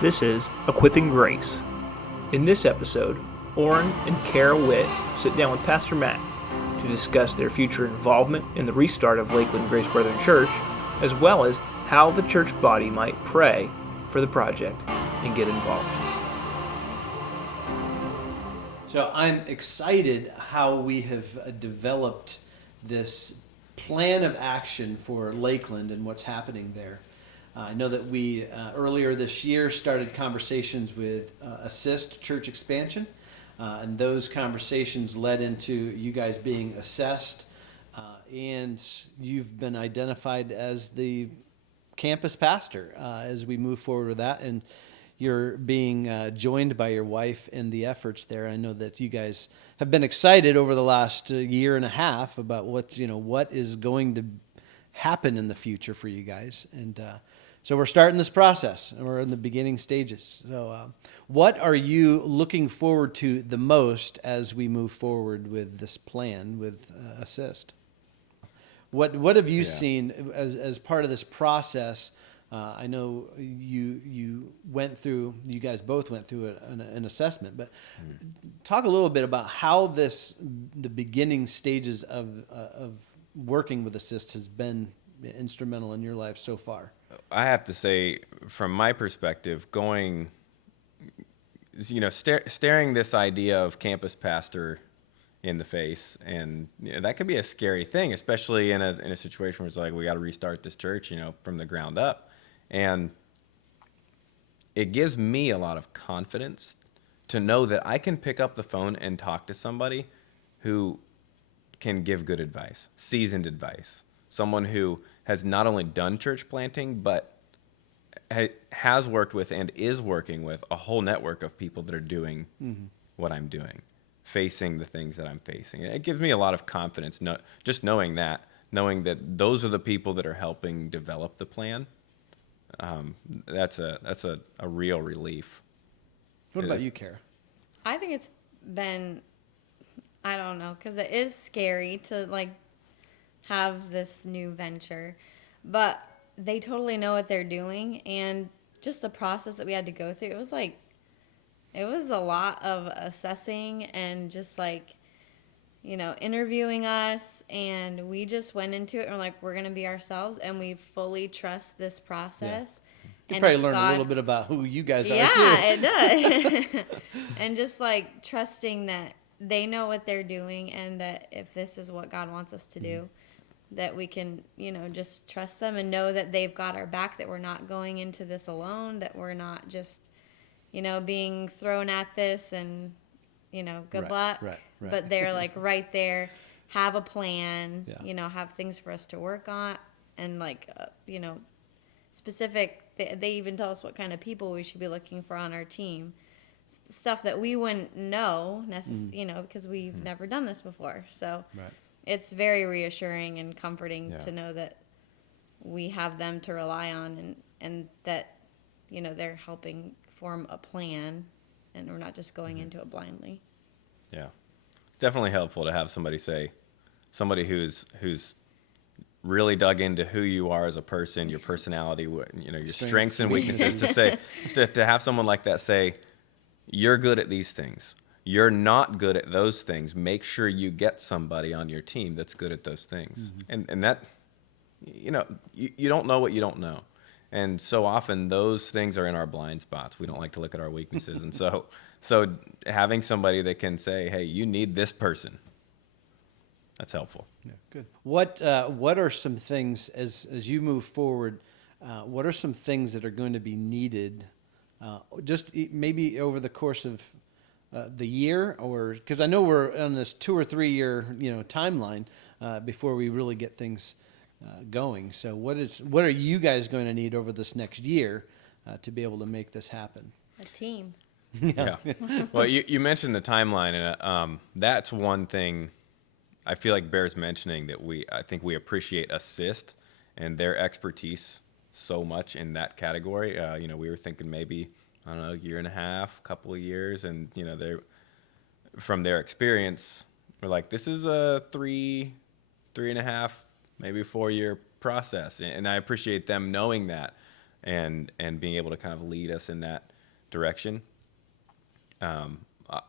This is Equipping Grace. In this episode, Orrin and Kara Witt sit down with Pastor Matt to discuss their future involvement in the restart of Lakeland Grace Brethren Church, as well as how the church body might pray for the project and get involved. So I'm excited how we have developed this plan of action for Lakeland and what's happening there. I know that we earlier this year started conversations with Assist Church Expansion, and those conversations led into you guys being assessed, and you've been identified as the campus pastor as we move forward with that, and you're being joined by your wife in the efforts there. I know that you guys have been excited over the last year and a half about what is going to happen in the future for you guys, and so we're starting this process, and we're in the beginning stages. So what are you looking forward to the most as we move forward with this plan with Assist? What have you seen as part of this process? I know you guys both went through an assessment, but talk a little bit about how the beginning stages of working with Assist has been instrumental in your life so far. I have to say, from my perspective, staring this idea of campus pastor in the face, and that could be a scary thing, especially in a situation where it's like, we got to restart this church, from the ground up. And it gives me a lot of confidence to know that I can pick up the phone and talk to somebody who can give good advice, seasoned advice, someone who has not only done church planting, but has worked with and is working with a whole network of people that are doing what I'm doing, facing the things that I'm facing. And it gives me a lot of confidence, just knowing that those are the people that are helping develop the plan. That's a real relief. What about you, Kara? I think it's been, I don't know, because it is scary to have this new venture, but they totally know what they're doing, and just the process that we had to go through, it was a lot of assessing and just interviewing us, and we just went into it and we're going to be ourselves, and we fully trust this process. Yeah. You probably learned a little bit about who you guys are too. Yeah, it does. And just trusting that they know what they're doing, and that if this is what God wants us to do, that we can, just trust them and know that they've got our back, that we're not going into this alone, that we're not just, being thrown at this and, good luck. Right. But they're right there, have a plan, have things for us to work on, and specific, they even tell us what kind of people we should be looking for on our team. Stuff that we wouldn't know because we've never done this before. So it's very reassuring and comforting to know that we have them to rely on, and that they're helping form a plan, and we're not just going into it blindly. Yeah, definitely helpful to have somebody who's really dug into who you are as a person, your personality, your strengths and weaknesses. to have someone like that say, you're good at these things, you're not good at those things, make sure you get somebody on your team that's good at those things. And that, you don't know what you don't know. And so often those things are in our blind spots. We don't like to look at our weaknesses. And so having somebody that can say, hey, you need this person, that's helpful. Yeah, good. What are some things, as you move forward, what are some things that are going to be needed just maybe over the course of the year, or because I know we're on this 2 or 3 year timeline before we really get things going. So what are you guys going to need over this next year to be able to make this happen? A team. Yeah. Well, you mentioned the timeline, and that's one thing I feel like bears mentioning, that I think we appreciate Assist and their expertise so much in that category. We were thinking maybe, I don't know, a year and a half, couple of years, and they, from their experience, we're like, this is a 3.5, maybe 4 year process, and I appreciate them knowing that, and being able to kind of lead us in that direction.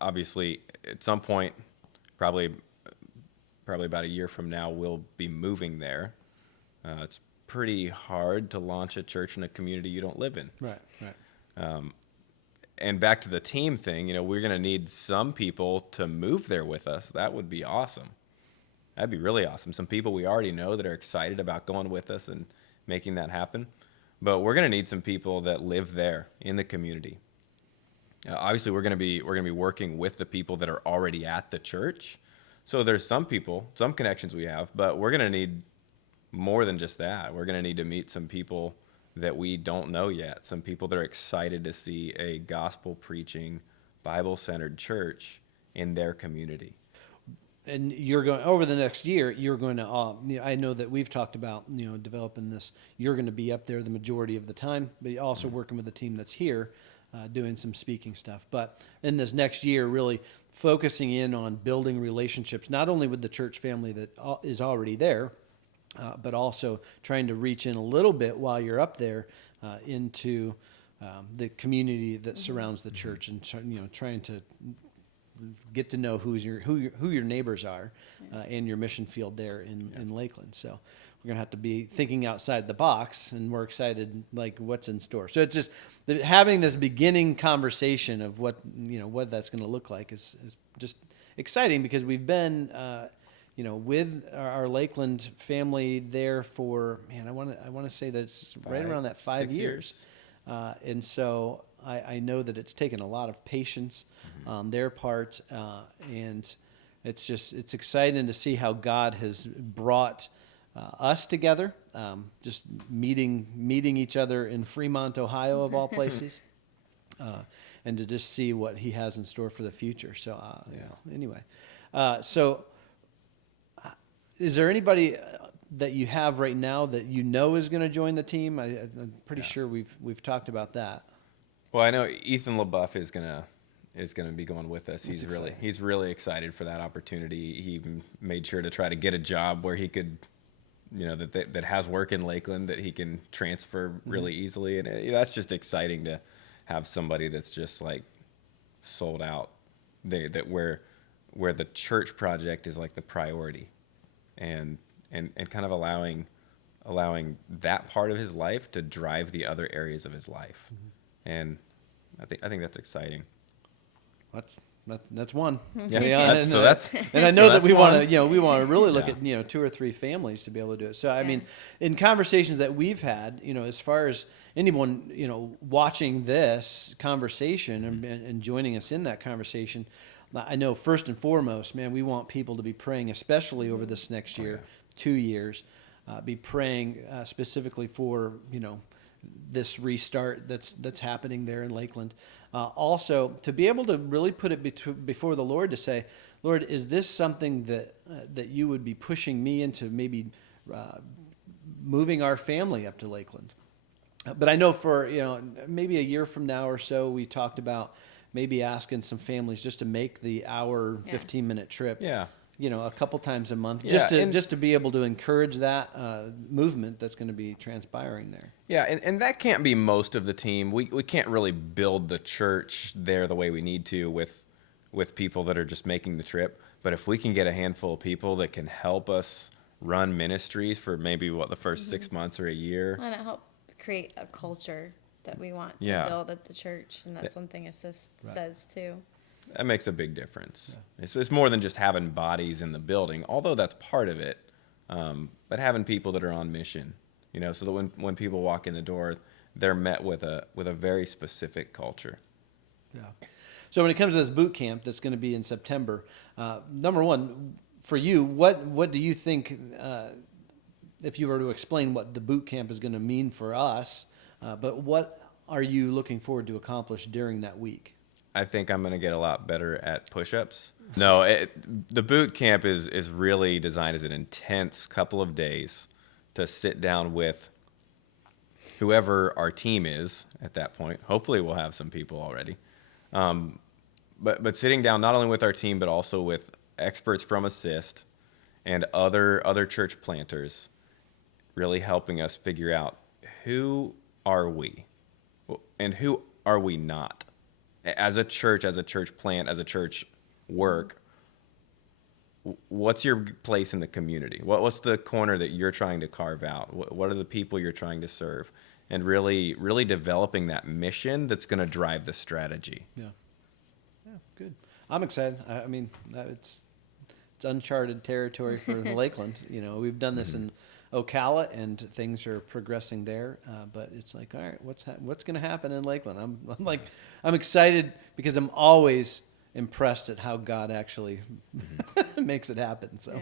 Obviously, at some point, probably about a year from now, we'll be moving there. It's pretty hard to launch a church in a community you don't live in. Right. And back to the team thing, we're going to need some people to move there with us. That would be awesome. That'd be really awesome. Some people we already know that are excited about going with us and making that happen. But we're going to need some people that live there in the community. Obviously, we're going to be working with the people that are already at the church. So there's some connections we have, but we're going to need more than just that. We're going to need to meet some people that we don't know yet, some people that are excited to see a gospel-preaching, Bible-centered church in their community. And you're going over the next year. You're going to. I know that we've talked about developing this. You're going to be up there the majority of the time, but you're also working with the team that's here, doing some speaking stuff. But in this next year, really focusing in on building relationships, not only with the church family that is already there, but also trying to reach in a little bit while you're up there into the community that surrounds the church, and trying to get to know who your neighbors are in your mission field there in Lakeland. So we're gonna have to be thinking outside the box, and we're excited like what's in store. So it's just having this beginning conversation of what that's going to look like is just exciting, because we've been with our Lakeland family there for, I want to say that it's right around that 5 years. And so I know that it's taken a lot of patience on their part, and it's exciting to see how God has brought us together, just meeting each other in Fremont, Ohio, of all places, and to just see what He has in store for the future. So anyway, so is there anybody that you have right now that is going to join the team? I'm pretty sure we've talked about that. Well, I know Ethan LaBeouf is gonna be going with us. He's really excited for that opportunity. He even made sure to try to get a job where he could, that has work in Lakeland that he can transfer really easily, and that's just exciting to have somebody that's just like sold out. Where the church project is like the priority, and kind of allowing that part of his life to drive the other areas of his life. And I think that's exciting. That's one. Yeah. And I know that we want to really look at 2 or 3 families to be able to do it. So I mean, in conversations that we've had, as far as anyone watching this conversation and joining us in that conversation, I know first and foremost, man, we want people to be praying, especially over this next year, 2 years, be praying specifically for this restart that's happening there in Lakeland. Also, to be able to really put it before the Lord to say, Lord, is this something that you would be pushing me into, maybe moving our family up to Lakeland? But I know for maybe a year from now or so, we talked about maybe asking some families just to make the hour 15-minute trip. Yeah. A couple times a month, Yeah, just to be able to encourage that movement that's going to be transpiring there. Yeah, and that can't be most of the team. We can't really build the church there the way we need to with people that are just making the trip. But if we can get a handful of people that can help us run ministries for maybe the first 6 months or a year, and it helps create a culture that we want to build at the church, and that's one thing it says too. That makes a big difference. Yeah. It's more than just having bodies in the building, although that's part of it. But having people that are on mission, so that when people walk in the door, they're met with a very specific culture. Yeah. So when it comes to this boot camp that's going to be in September, number one, for you, what do you think, if you were to explain what the boot camp is going to mean for us, but what are you looking forward to accomplish during that week? I think I'm going to get a lot better at push-ups. No, the boot camp is really designed as an intense couple of days to sit down with whoever our team is at that point. Hopefully we'll have some people already. But sitting down not only with our team, but also with experts from Assist and other church planters, really helping us figure out who are we and who are we not. as a church plant, as a church work, what's your place in the community? What's the corner that you're trying to carve out? What are the people you're trying to serve? And really, really developing that mission that's going to drive the strategy. Yeah. Yeah, good. I'm excited. I mean, it's uncharted territory for the Lakeland. You know, we've done this in Ocala, and things are progressing there. But it's like, all right, what's going to happen in Lakeland? I'm excited because I'm always impressed at how God actually makes it happen. So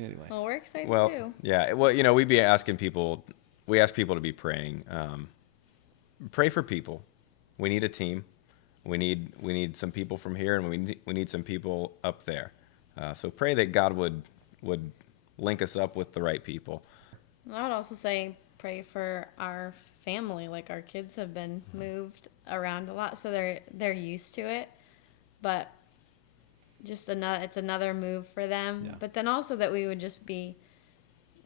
anyway, Well, we're excited Well, too. yeah. Well, you know, we ask people to be praying. Pray for people. We need a team. We need some people from here, and we need some people up there. So pray that God would link us up with the right people. I would also say pray for our family. Like, our kids have been moved around a lot, so they're used to it. But just it's another move for them. Yeah. But then also that we would just be,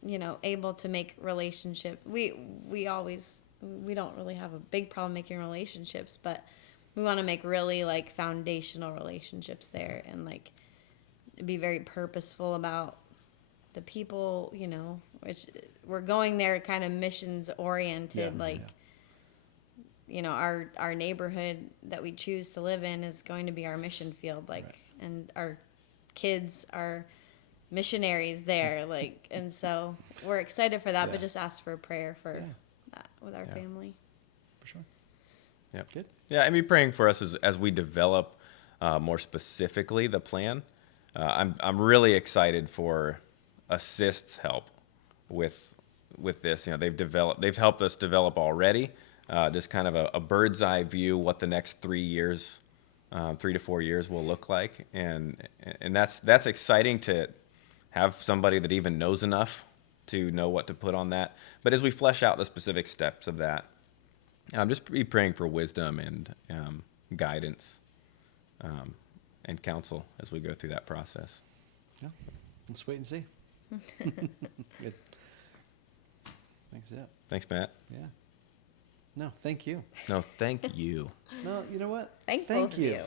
you know, able to make relationship. We don't really have a big problem making relationships, but we want to make really like foundational relationships there, and like be very purposeful about the people, you know, which we're going there kind of missions oriented. You know, our neighborhood that we choose to live in is going to be our mission field, like, and our kids are missionaries there, like, and so we're excited for that, but just ask for a prayer for that with our family. for sure. Yeah, Good. Yeah, and be praying for us as we develop more specifically the plan. I'm really excited for Assist's help with this. You know, they've helped us develop already. Just kind of a bird's eye view what the next 3 to 4 years will look like, and that's exciting to have somebody that even knows enough to know what to put on that. But as we flesh out the specific steps of that, just be praying for wisdom and guidance and counsel as we go through that process. Yeah. Let's wait and see. Good. Thanks, yeah. Thanks, Matt. Yeah. No, thank you. No, thank you. No, you know what? Thank Thank both you. of you.